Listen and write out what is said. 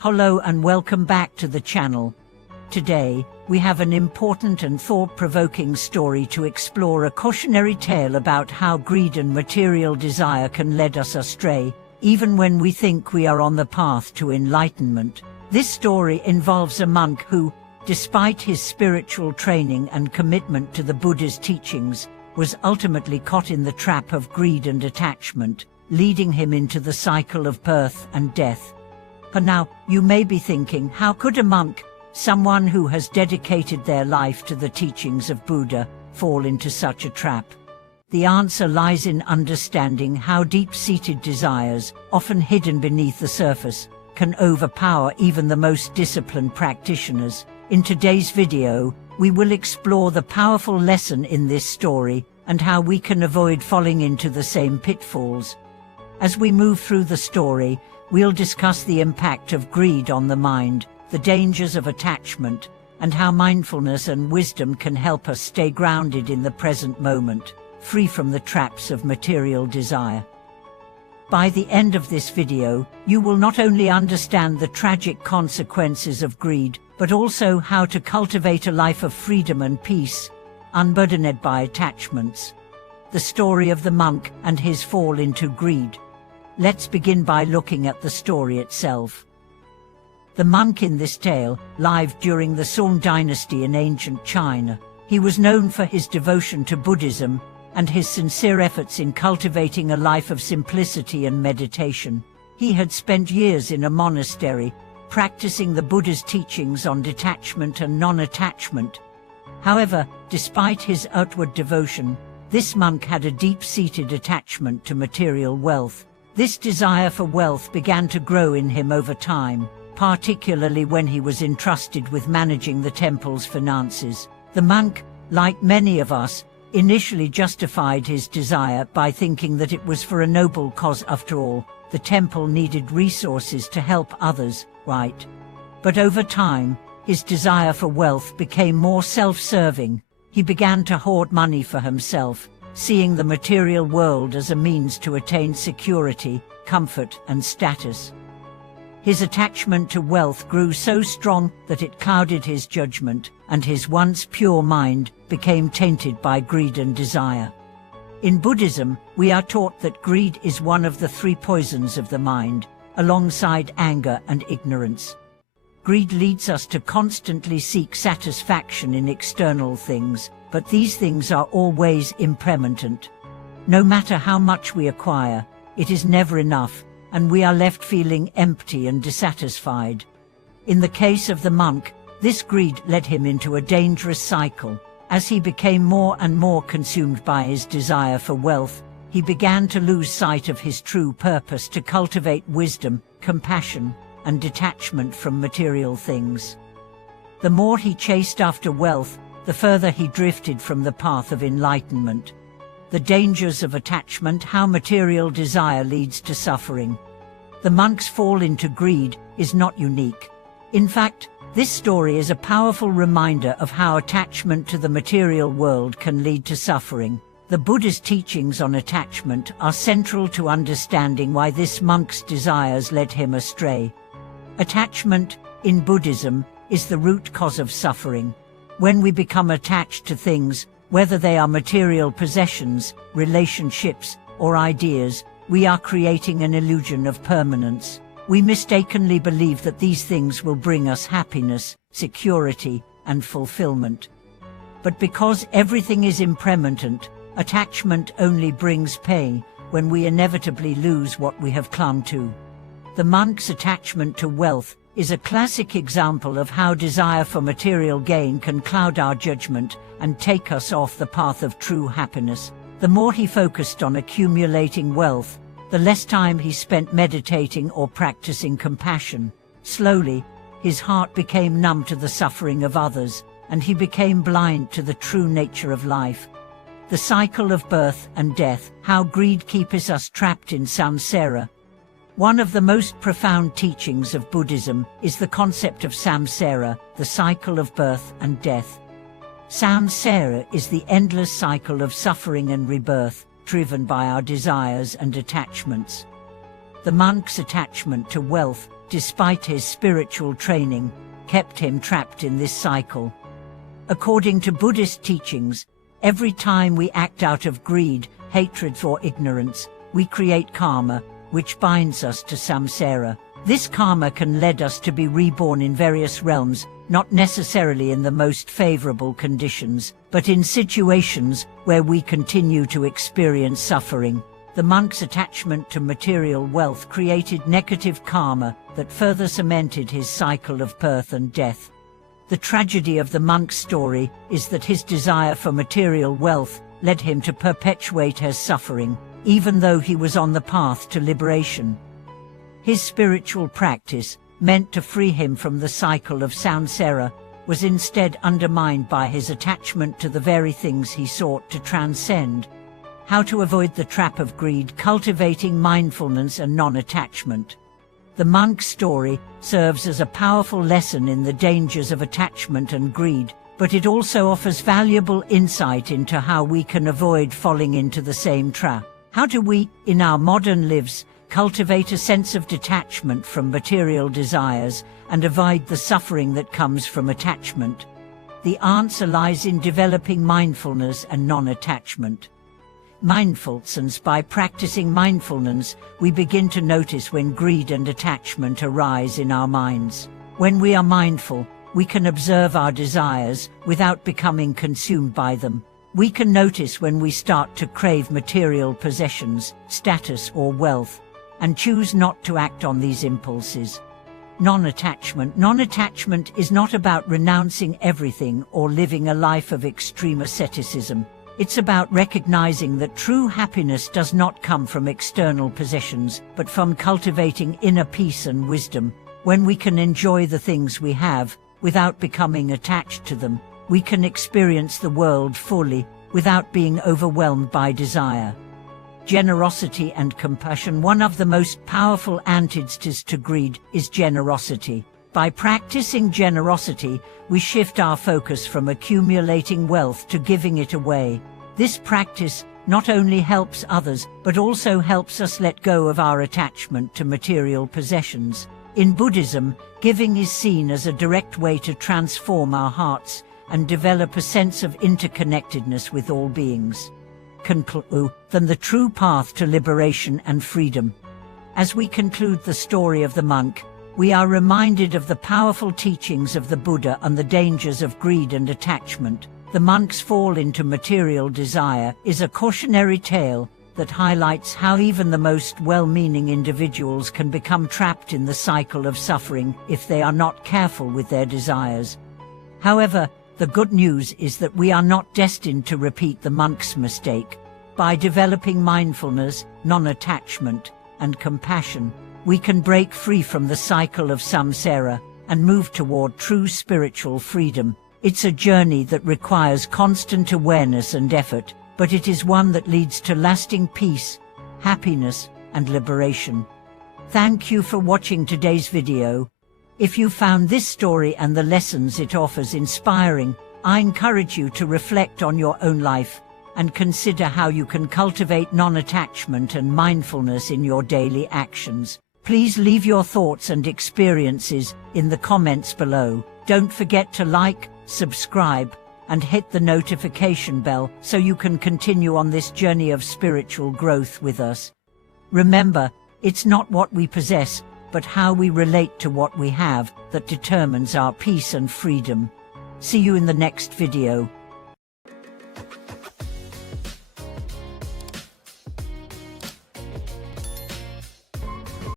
Hello and welcome back to the channel. Today, we have an important and thought-provoking story to explore, a cautionary tale about how greed and material desire can lead us astray, even when we think we are on the path to enlightenment. This story involves a monk who, despite his spiritual training and commitment to the Buddha's teachings, was ultimately caught in the trap of greed and attachment, leading him into the cycle of birth and death. And now, you may be thinking, how could a monk, someone who has dedicated their life to the teachings of Buddha, fall into such a trap? The answer lies in understanding how deep-seated desires, often hidden beneath the surface, can overpower even the most disciplined practitioners. In today's video, we will explore the powerful lesson in this story and how we can avoid falling into the same pitfalls. As we move through the story, we'll discuss the impact of greed on the mind, the dangers of attachment, and how mindfulness and wisdom can help us stay grounded in the present moment, free from the traps of material desire. By the end of this video, you will not only understand the tragic consequences of greed, but also how to cultivate a life of freedom and peace, unburdened by attachments. The story of the monk and his fall into greed. Let's begin by looking at the story itself. The monk in this tale lived during the Song dynasty in ancient China. He was known for his devotion to Buddhism and his sincere efforts in cultivating a life of simplicity and meditation. He had spent years in a monastery, practicing the Buddha's teachings on detachment and non-attachment. However, despite his outward devotion, this monk had a deep-seated attachment to material wealth. This desire for wealth began to grow in him over time, particularly when he was entrusted with managing the temple's finances. The monk, like many of us, initially justified his desire by thinking that it was for a noble cause. After all, the temple needed resources to help others, right? But over time, his desire for wealth became more self-serving. He began to hoard money for himself, seeing the material world as a means to attain security, comfort, and status. His attachment to wealth grew so strong that it clouded his judgment, and his once pure mind became tainted by greed and desire. In Buddhism, we are taught that greed is one of the three poisons of the mind, alongside anger and ignorance. Greed leads us to constantly seek satisfaction in external things, but these things are always impermanent. No matter how much we acquire, it is never enough, and we are left feeling empty and dissatisfied. In the case of the monk, this greed led him into a dangerous cycle. As he became more and more consumed by his desire for wealth, he began to lose sight of his true purpose to cultivate wisdom, compassion, and detachment from material things. The more he chased after wealth, the further he drifted from the path of enlightenment. The dangers of attachment, how material desire leads to suffering. The monk's fall into greed is not unique. In fact, this story is a powerful reminder of how attachment to the material world can lead to suffering. The Buddha's teachings on attachment are central to understanding why this monk's desires led him astray. Attachment, in Buddhism, is the root cause of suffering. When we become attached to things, whether they are material possessions, relationships, or ideas, we are creating an illusion of permanence. We mistakenly believe that these things will bring us happiness, security, and fulfillment. But because everything is impermanent, attachment only brings pain when we inevitably lose what we have clung to. The monk's attachment to wealth is a classic example of how desire for material gain can cloud our judgment and take us off the path of true happiness. The more he focused on accumulating wealth, the less time he spent meditating or practicing compassion. Slowly, his heart became numb to the suffering of others, and he became blind to the true nature of life. The cycle of birth and death, how greed keeps us trapped in samsara. One of the most profound teachings of Buddhism is the concept of samsara, the cycle of birth and death. Samsara is the endless cycle of suffering and rebirth, driven by our desires and attachments. The monk's attachment to wealth despite his spiritual training, kept him trapped in this cycle. According to Buddhist teachings, every time we act out of greed, hatred, or ignorance, we create karma, which binds us to samsara. This karma can lead us to be reborn in various realms, not necessarily in the most favorable conditions, but in situations where we continue to experience suffering. The monk's attachment to material wealth created negative karma that further cemented his cycle of birth and death. The tragedy of the monk's story is that his desire for material wealth led him to perpetuate his suffering, even though he was on the path to liberation. His spiritual practice, meant to free him from the cycle of samsara, was instead undermined by his attachment to the very things he sought to transcend. How to avoid the trap of greed: cultivating mindfulness and non-attachment. The monk's story serves as a powerful lesson in the dangers of attachment and greed, but it also offers valuable insight into how we can avoid falling into the same trap. How do we, in our modern lives, cultivate a sense of detachment from material desires and avoid the suffering that comes from attachment? The answer lies in developing mindfulness and non-attachment. Mindfulness. By practicing mindfulness, we begin to notice when greed and attachment arise in our minds. When we are mindful, we can observe our desires without becoming consumed by them. We can notice when we start to crave material possessions, status, or wealth, and choose not to act on these impulses. Non-attachment. Non-attachment is not about renouncing everything or living a life of extreme asceticism. It's about recognizing that true happiness does not come from external possessions, but from cultivating inner peace and wisdom. When we can enjoy the things we have, without becoming attached to them, we can experience the world fully, without being overwhelmed by desire. Generosity and compassion. One of the most powerful antidotes to greed is generosity. By practicing generosity, we shift our focus from accumulating wealth to giving it away. This practice not only helps others, but also helps us let go of our attachment to material possessions. In Buddhism, giving is seen as a direct way to transform our hearts and develop a sense of interconnectedness with all beings. Than the true path to liberation and freedom. As we conclude the story of the monk, we are reminded of the powerful teachings of the Buddha and the dangers of greed and attachment. The monk's fall into material desire is a cautionary tale that highlights how even the most well-meaning individuals can become trapped in the cycle of suffering if they are not careful with their desires. However, the good news is that we are not destined to repeat the monk's mistake. By developing mindfulness, non-attachment, and compassion, we can break free from the cycle of samsara and move toward true spiritual freedom. It's a journey that requires constant awareness and effort, but it is one that leads to lasting peace, happiness, and liberation. Thank you for watching today's video. If you found this story and the lessons it offers inspiring, I encourage you to reflect on your own life and consider how you can cultivate non-attachment and mindfulness in your daily actions. Please leave your thoughts and experiences in the comments below. Don't forget to like, subscribe, and hit the notification bell so you can continue on this journey of spiritual growth with us. Remember, it's not what we possess, but how we relate to what we have that determines our peace and freedom. See you in the next video.